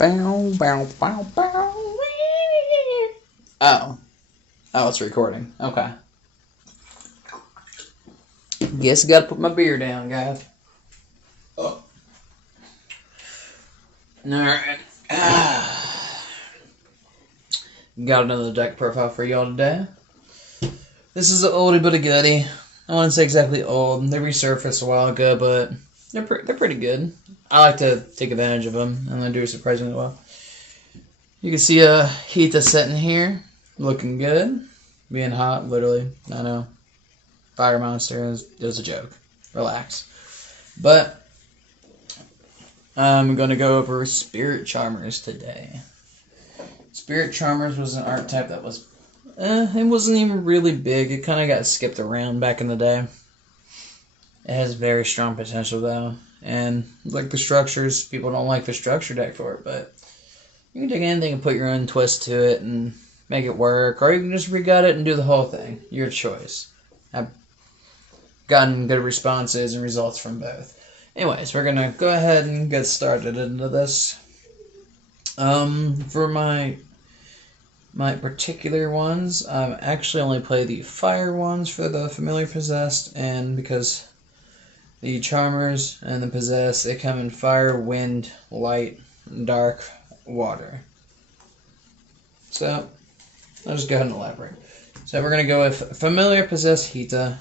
Bow, bow, bow, bow. Oh. Oh, it's recording. Okay. Guess I gotta put my beer down, guys. Oh. Alright. Got another deck profile for y'all today. This is an oldie but a goodie. I wouldn't say exactly old. They resurfaced a while ago, but they're pretty good. I like to take advantage of them, and they do surprisingly well. You can see a Hita sitting here, looking good, being hot, literally. I know. Fire Monster is a joke. Relax. But I'm going to go over Spirit Charmers today. Spirit Charmers was an archetype that was, it wasn't even really big. It kind of got skipped around back in the day. It has very strong potential though. And like the structures, people don't like the structure deck for it, but you can take anything and put your own twist to it and make it work, or you can just re-gut it and do the whole thing. Your choice. I've gotten good responses and results from both. Anyways, we're gonna go ahead and get started into this. For my particular ones, I actually only play the fire ones for the familiar possessed, and because the charmers and the possessed, they come in fire, wind, light, dark, water. So I'll just go ahead and elaborate. So we're gonna go with familiar possessed Hita.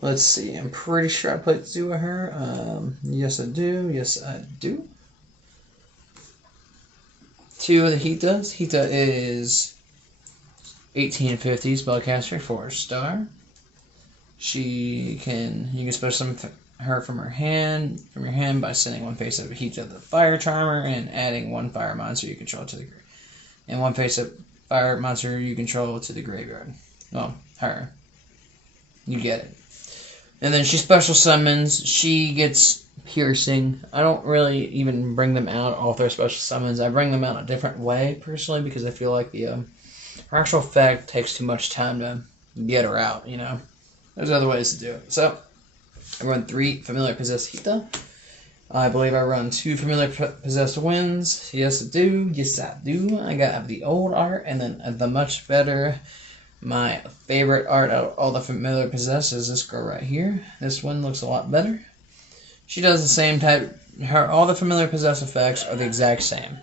Let's see, I'm pretty sure I played two of her. Yes I do. Yes I do. Two of the Hitas. Hita is 1850 spellcaster, 4-star. You can special summon her from your hand by sending one face of Hita the fire charmer and adding one fire monster you control to the graveyard. And one face of fire monster you control to the graveyard. Well, her. You get it. And then she special summons. She gets piercing. I don't really even bring them out, all their special summons. I bring them out a different way, personally, because I feel like her actual effect takes too much time to get her out, you know. There's other ways to do it. So, I run 3 familiar possessed Hita. I believe I run 2 familiar possessed winds. Yes, I do. Yes, I do. I got the old art, and then the much better, my favorite art out of all the familiar possessed is this girl right here. This one looks a lot better. She does the same type. All the familiar possessed effects are the exact same,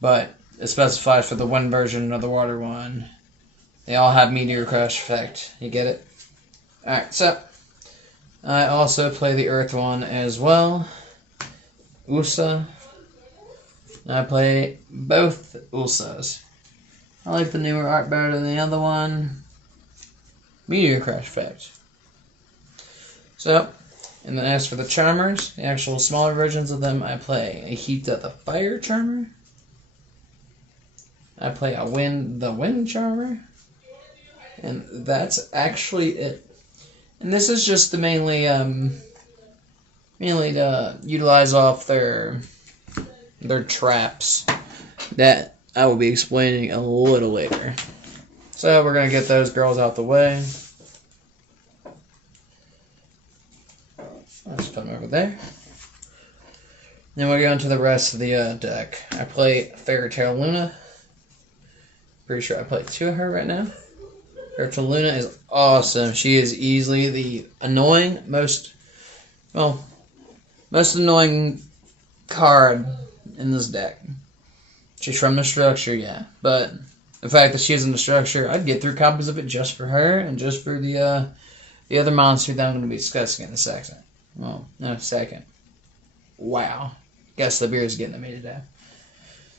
but it specifies for the wind version of the water one. They all have meteor crash effect. You get it? Alright, so I also play the earth one as well. Usa. I play both Usas. I like the newer art better than the other one. Meteor crash effect. So, and then as for the charmers, the actual smaller versions of them, I play a Hita the fire charmer. I play the wind charmer. And that's actually it. And this is just to mainly to utilize off their traps that I will be explaining a little later. So we're gonna get those girls out the way. Let's put them over there. Then we'll go into the rest of the deck. I play Fairytale Luna. Pretty sure I play 2 of her right now. Fairytale Luna is awesome. She is easily the most annoying card in this deck. She's from the structure, yeah. But the fact that she's in the structure, I'd get through copies of it just for her and just for the other monster that I'm going to be discussing in a second. Well, no, second. Wow. Guess the beer is getting to me today.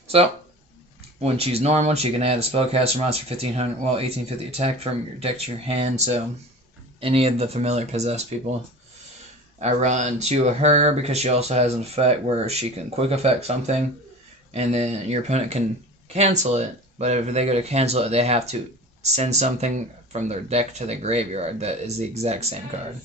So, when she's normal, she can add a spellcaster monster 1850 attack from your deck to your hand, so any of the familiar possessed people. I run 2 of her because she also has an effect where she can quick effect something, and then your opponent can cancel it, but if they go to cancel it, they have to send something from their deck to the graveyard that is the exact same card.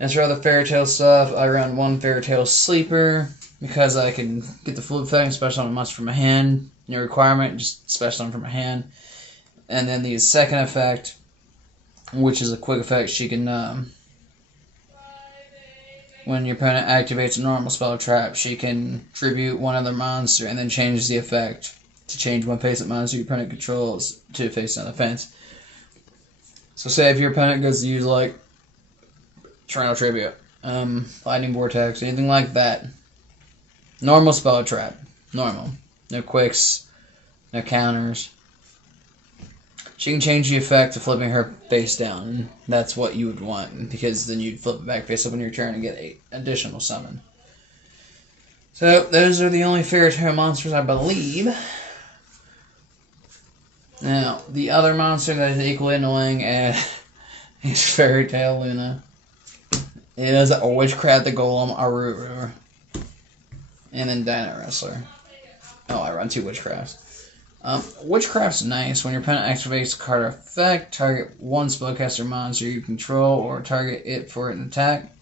As for other Fairytale stuff, I run 1 Fairytale Sleeper because I can get the full effect, special on a monster from my hand. No requirement, just special on from my hand. And then the second effect, which is a quick effect, she can When your opponent activates a normal spell trap, she can tribute one other monster and then change the effect to change one face-up monster your opponent controls to face on offense. So say if your opponent goes to use like Tornado Tribute, Lightning Vortex, anything like that. Normal spell trap. Normal. No quicks, no counters. She can change the effect to flipping her face down. That's what you would want, because then you'd flip it back face up on your turn and get an additional summon. So, those are the only Fairy Tale monsters, I believe. Now, the other monster that is equally annoying is Fairy Tale Luna. It is a Witchcrafter Golem, Aruru, and then Dino Wrestler. Oh, I run 2 Witchcrafts. Witchcraft's nice. When your opponent activates a card effect, target one spellcaster monster you control, or target it for an attack.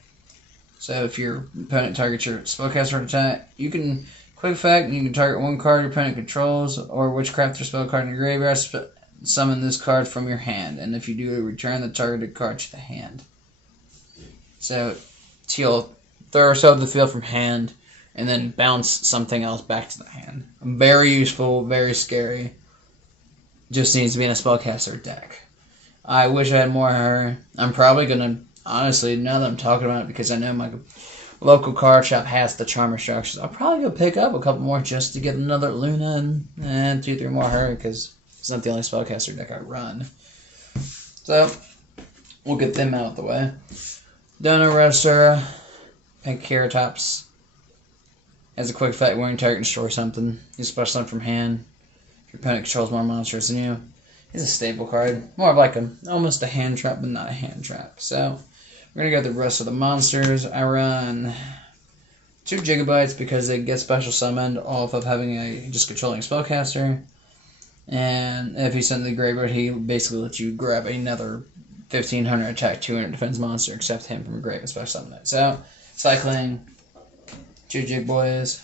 So if your opponent targets your spellcaster attack, you can quick effect, and you can target one card your opponent controls, or Witchcrafter spell card in your graveyard, summon this card from your hand, and if you do, return the targeted card to the hand. So she'll throw herself to the field from hand, and then bounce something else back to the hand. Very useful, very scary. Just needs to be in a spellcaster deck. I wish I had more of her. I'm probably going to, honestly, now that I'm talking about it, because I know my local card shop has the Charmer Structures, I'll probably go pick up a couple more just to get another Luna and 2-3 more her, because it's not the only spellcaster deck I run. So, we'll get them out of the way. Dino Wrestler and Keratops. Has a quick effect when you target and destroy something. You special summon from hand. If your opponent controls more monsters than you. He's a staple card. More of like almost a hand trap, but not a hand trap. So, we're going to go through the rest of the monsters. I run 2 Gigabytes because they get special summoned off of having a just controlling spellcaster. And if he sends the graveyard, he basically lets you grab another 1500 attack, 200 defense monster, except him from a grave and special summon it. So, cycling 2 Jig Boys.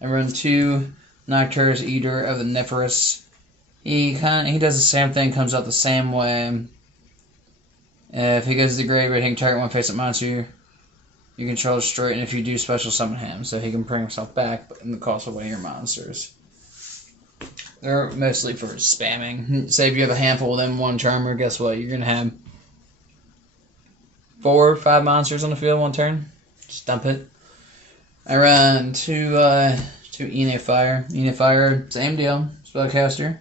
I run 2 Nocturus, Eater of the Nephris. He does the same thing, comes out the same way. If he goes to the graveyard, he can target one face-up monster you control, destroy it, and if you do, special summon him, so he can bring himself back in the cost of one of your monsters. They're mostly for spamming. Say if you have a handful of them, 1 Charmer, guess what? You're going to have 4 or 5 monsters on the field one turn. Just dump it. I run 2 Ine Fire. Ine Fire, same deal. Spellcaster.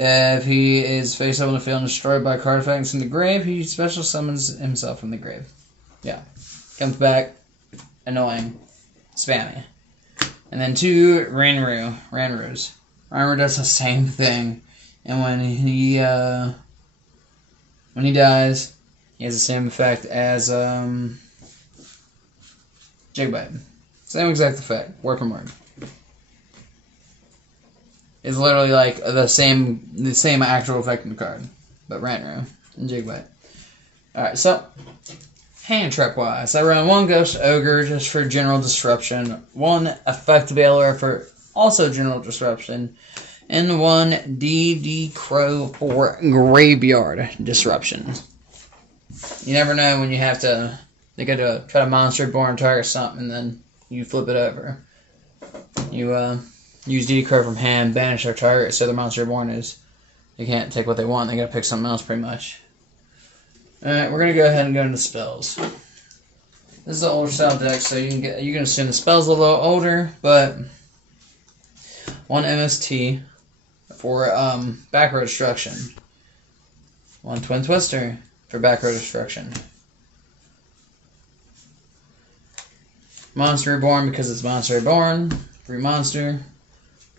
If he is face up on the field and destroyed by card effects in the grave, he special summons himself from the grave. Yeah. Comes back. Annoying. Spammy. And then 2 Ranrus. Ranrus does the same thing. And when he dies, he has the same effect as Jigbite. Same exact effect, word for word. It's literally like the same actual effect in the card, but Ranrus and Jigbite. Alright, so hand trap wise, I run 1 Ghost Ogre just for general disruption, 1 Effect Veiler for also general disruption, and 1 DD Crow for graveyard disruption. You never know when you have to. They got to try to monster born target something, and then you flip it over. You use DD Crow from hand, banish their target, so the monster born is. They can't take what they want. They got to pick something else, pretty much. All right, we're gonna go ahead and go into spells. This is the older style deck, so you can assume the spell's a little older, but 1 MST for back row destruction. 1 Twin Twister for back row destruction. Monster Reborn because it's Monster Reborn. Free monster.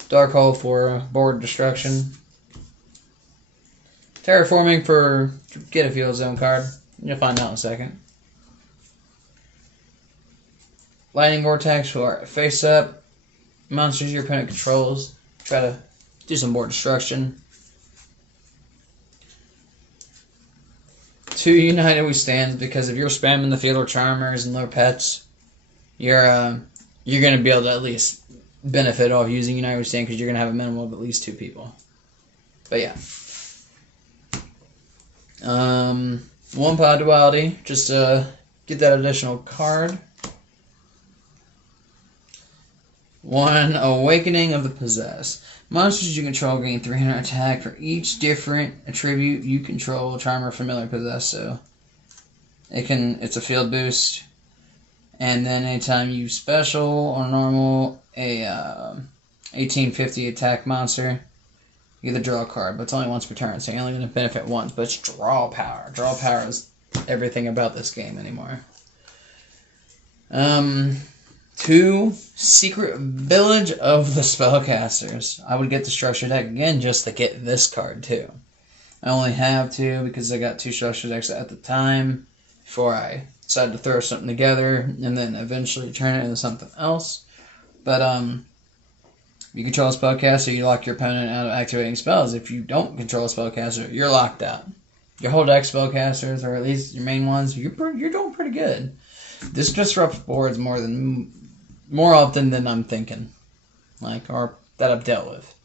Dark Hole for board destruction. Terraforming for get a field zone card. You'll find out in a second. Lightning Vortex for face up. Monsters your opponent controls. Try to do some board destruction. 2 United We Stand because if you're spamming the field with Charmers and low pets, you're going to be able to at least benefit off using United We Stand because you're going to have a minimum of at least 2 people. But yeah. One Pod Duality, just to get that additional card. One Awakening of the Possessed. Monsters you control gain 300 attack for each different attribute you control, Charmer, Familiar, Possessed. So it's a field boost. And then anytime you special or normal a 1850 attack monster, you get to draw a card, but it's only once per turn, so you're only going to benefit once. But it's draw power. Draw power is everything about this game anymore. 2 Secret Village of the Spellcasters. I would get the structure deck again just to get this card too. I only have 2 because I got 2 structure decks at the time before I decided to throw something together and then eventually turn it into something else. But you control a spellcaster, you lock your opponent out of activating spells. If you don't control a spellcaster, you're locked out. Your whole deck spellcasters, or at least your main ones, you're doing pretty good. This disrupts boards more often than I'm thinking, or that I've dealt with.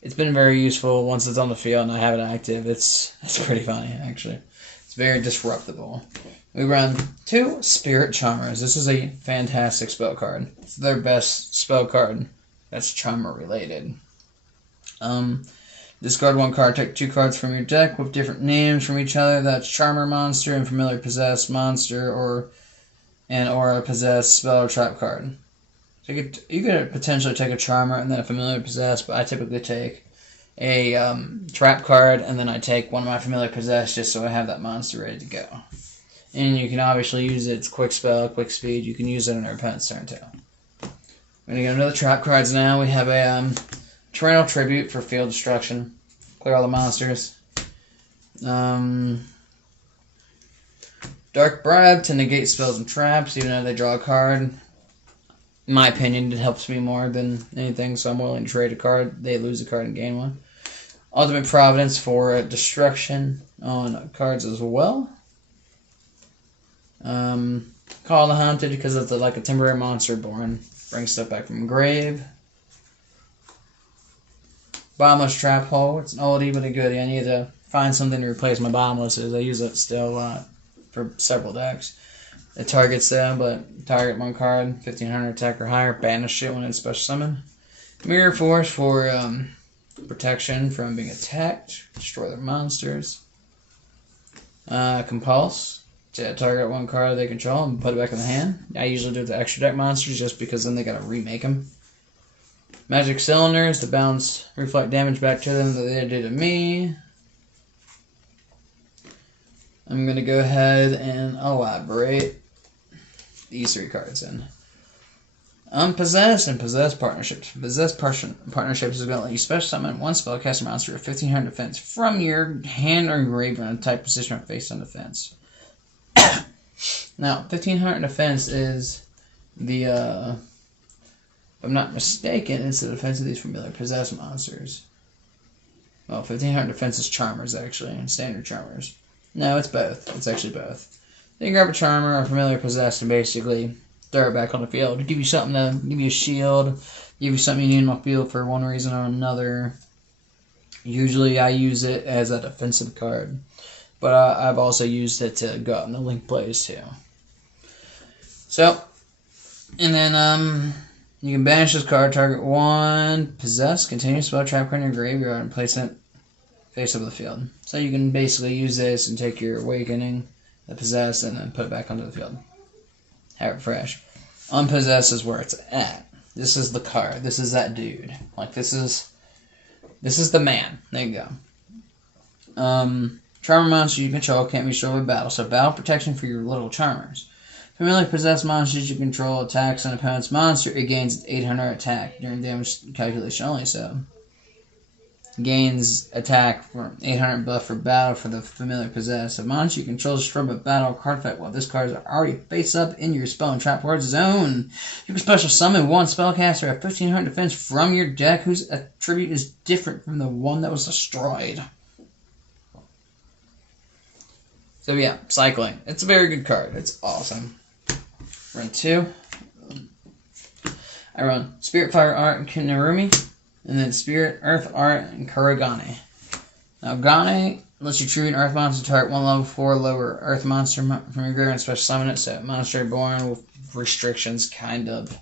It's been very useful once it's on the field and I have it active. It's pretty funny, actually. It's very disruptible. We run 2 Spirit Charmers. This is a fantastic spell card. It's their best spell card that's Charmer related. Discard 1 card, take 2 cards from your deck with different names from each other. That's Charmer monster and Familiar Possessed monster, or a Possessed spell or trap card. So you could potentially take a Charmer and then a Familiar Possessed, but I typically take a trap card and then I take one of my Familiar Possessed just so I have that monster ready to go. And you can obviously use its quick spell, quick speed. You can use it on your opponent's turn too. We're going to go into the trap cards now. We have a Terrenal Tribute for field destruction. Clear all the monsters. Dark Bribe to negate spells and traps, even though they draw a card. In my opinion, it helps me more than anything, so I'm willing to trade a card. They lose a card and gain one. Ultimate Providence for destruction on cards as well. Call the Haunted because it's like a temporary monster born. Bring stuff back from grave. Bottomless Trap Hole. It's an oldie but a goodie. I need to find something to replace my Bottomlesses. I use it still a lot for several decks. It targets them, but target 1 card, 1500 attack or higher. Banish it when it's special summon. Mirror Force for protection from being attacked. Destroy their monsters. Compulse. To target 1 card they control and put it back in the hand. I usually do it to extra deck monsters just because then they gotta remake them. Magic Cylinders to bounce reflect damage back to them that they did to me. I'm gonna go ahead and elaborate these 3 cards in. Possessed and Possessed Partnerships. Possessed Partnerships is going to let you special summon 1 spellcaster monster with 1500 defense from your hand or graveyard in a type position or face on defense. Now, 1500 defense is the, if I'm not mistaken, it's the defense of these familiar possessed monsters. Well, 1500 defense is Charmers, actually, and standard Charmers. No, it's both. It's actually both. You can grab a Charmer or familiar possessed and basically throw it back on the field. To give you something to give you a shield, give you something you need on the field for one reason or another. Usually I use it as a defensive card. But I've also used it to go out in the link plays too. So, and then you can banish this card, target 1 possessed, continue spell trap card in your graveyard and place it face up of the field. So you can basically use this and take your awakening, the possessed, and then put it back onto the field. Have it fresh. Unpossessed is where it's at. This is the card. This is that dude. Like this is the man. There you go. Charmer monsters you control can't be destroyed with battle, so battle protection for your little Charmers. Familiar possessed monsters you control attacks an opponent's monster, it gains 800 attack during damage calculation only, so gains attack for 800 buff for battle for the familiar possessed. A monster you control is destroyed by battle card effect while this card is already face up in your spell and trap ward zone. You can special summon 1 spellcaster at 1500 defense from your deck whose attribute is different from the one that was destroyed. So yeah, cycling. It's a very good card. It's awesome. Run 2. I run Spirit Fire Art and Kinarumi, and then Spirit Earth Art and Kuragane. Now Gane Unless you tribute an Earth monster, target one level 4 lower Earth monster from your graveyard and special summon it. So monster born with restrictions, kind of,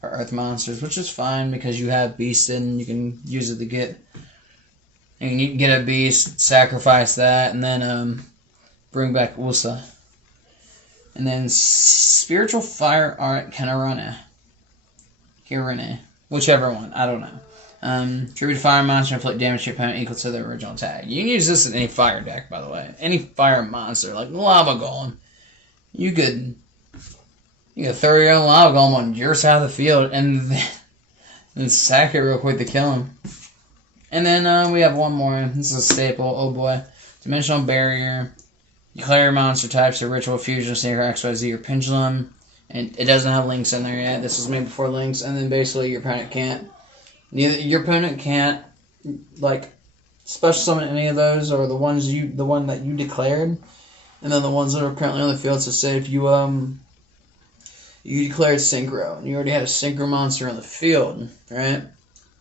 for Earth monsters, which is fine because you have beasts and you can use it to get. And you can get a beast, sacrifice that, and then bring back Ulsa. And then Spiritual Fire Art Kirene, whichever one, I don't know. Tribute fire monster, inflict damage to your opponent equal to the original attack. You can use this in any fire deck, by the way. Any fire monster, like Lava Golem. You could throw your own Lava Golem on your side of the field and then sack it real quick to kill him. And then we have one more. This is a staple. Oh boy. Dimensional Barrier. Declare your monster types to Ritual Fusion, Sneaker, XYZ, or Pendulum. And it doesn't have links in there yet. This was made before links. And then basically your opponent can't. Your opponent can't, like, special summon any of those, or the one that you declared. And then the ones that are currently on the field. So say if you declared Synchro, and you already had a Synchro monster on the field, right?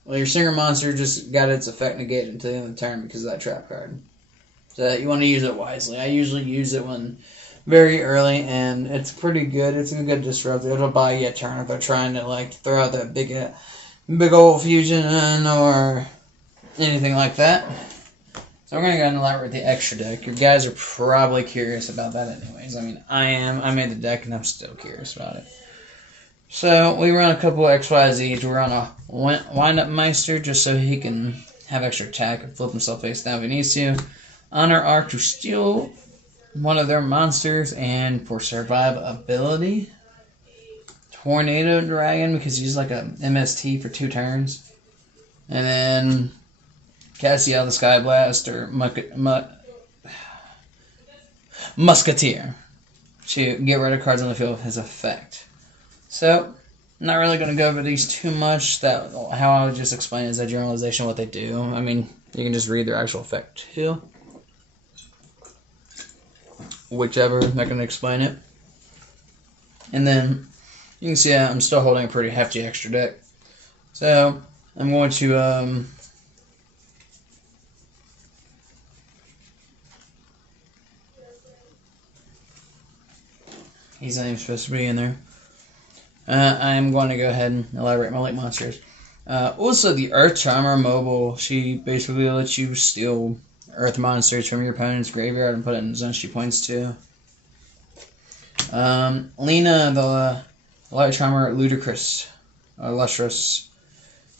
Well, your Synchro monster just got its effect negated until the end of the turn because of that trap card. So you want to use it wisely. I usually use it when very early, and it's pretty good. It's a good disruptor. It'll buy you a turn if they're trying to like throw out that big old fusion or anything like that. So we're going to go and elaborate the extra deck. You guys are probably curious about that anyways. I mean, I am. I made the deck, and I'm still curious about it. So we run a couple of XYZs. We run a Wind-Up Meister just so he can have extra attack and flip himself face down if he needs to. Honor Arc to steal one of their monsters and for survivability. Tornado Dragon because he's like a MST for 2 turns. And then Castiel the Sky Blast or Musketeer to get rid of cards on the field with his effect. So, I'm not really going to go over these too much. How I would just explain is a generalization of what they do. I mean, you can just read their actual effect too. Whichever, I'm not going to explain it. And then, you can see I'm still holding a pretty hefty extra deck. So, I'm going to, he's not even supposed to be in there. I'm going to go ahead and elaborate my late monsters. Also, the Earth Charmer mobile, she basically lets you steal Earth monsters from your opponent's graveyard and put it in the zone she points to. Lena, the Light Charmer, Lustrous.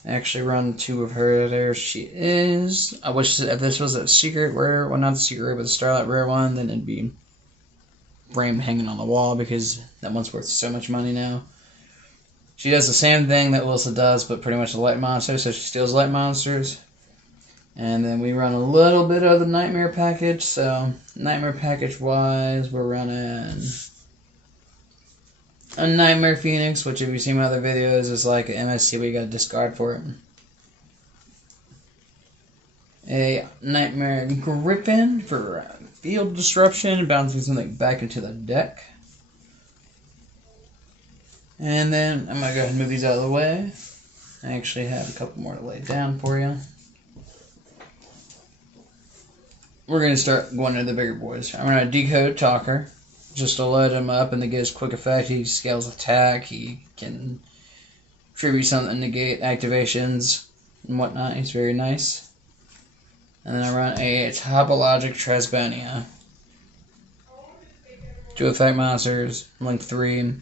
I actually run 2 of her. There she is. I wish if this was a secret rare, well, not the secret rare, but the Starlight rare one, then it'd be framed hanging on the wall because that one's worth so much money now. She does the same thing that Wilsa does, but pretty much a light monster, so she steals light monsters. And then we run a little bit of the Nightmare package, so Nightmare package-wise, we're running a Nightmare Phoenix, which if you've seen my other videos is like an MSC, but you gotta discard for it. A Nightmare Griffin for field disruption, bouncing something back into the deck. And then I'm going to go ahead and move these out of the way. I actually have a couple more to lay down for you. We're going to start going into the bigger boys. I'm going to decode Talker just to load him up and to get his quick effect. He scales attack. He can tribute something, negate activations and whatnot. He's very nice. And then I run a Topologic Tresbonia. 2 effect monsters, link 3.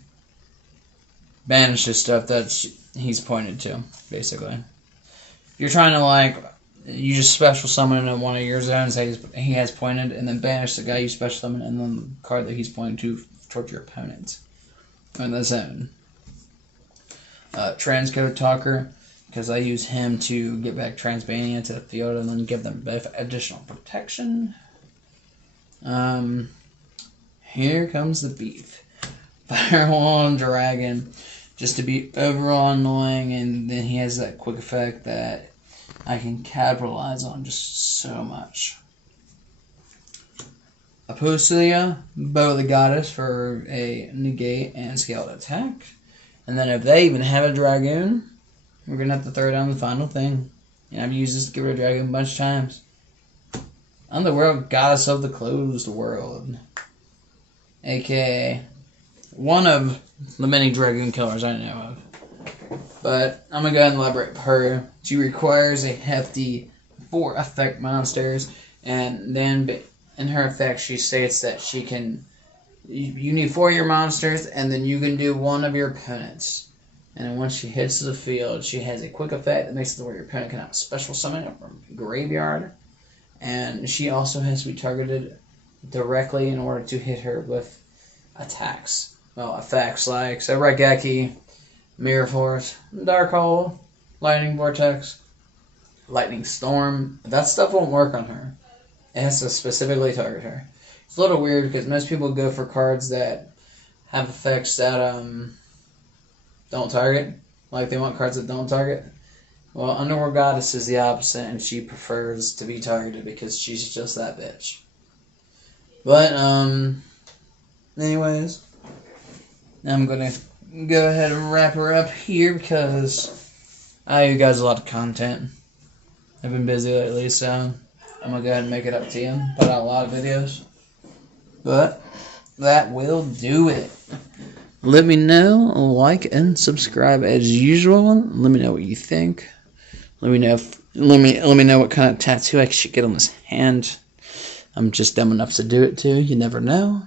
Banish the stuff that he's pointed to, basically. If you're trying to, like, you just special summon in one of your zones that he has pointed, and then banish the guy you special summon, and then the card that he's pointing to towards your opponent in the zone. Transcode Talker, because I use him to get back Transbania to the field and then give them additional protection. Here comes the beef. Firewall Dragon, just to be overall annoying, and then he has that quick effect that I can capitalize on just so much. Apostasia, Bow of the Goddess for a negate and scaled attack. And then if they even have a Dragoon, we're going to have to throw down the final thing. And I've used this to get rid of Dragoon a bunch of times. Underworld Goddess of the Closed World. A.K.A. one of the many dragoon killers I know of. But I'm going to go ahead and elaborate her. She requires a hefty 4 effect monsters. And then in her effect, she states that she can... You need 4 of your monsters, and then you can do 1 of your opponents. And then once she hits the field, she has a quick effect that makes it where your opponent can have special summon it from graveyard. And she also has to be targeted directly in order to hit her with attacks. Well, effects like Sabrageki, Mirror Force, Dark Hole, Lightning Vortex, Lightning Storm. That stuff won't work on her. It has to specifically target her. It's a little weird because most people go for cards that have effects that don't target. Like they want cards that don't target. Well, Underworld Goddess is the opposite, and she prefers to be targeted because she's just that bitch. But, anyways, I'm going to go ahead and wrap her up here because I owe you guys a lot of content. I've been busy lately, so I'm going to go ahead and make it up to you. Put out a lot of videos. But that will do it. Let me know, like, and subscribe as usual. Let me know what you think. Let me know what kind of tattoo I should get on this hand. I'm just dumb enough to do it too. You never know.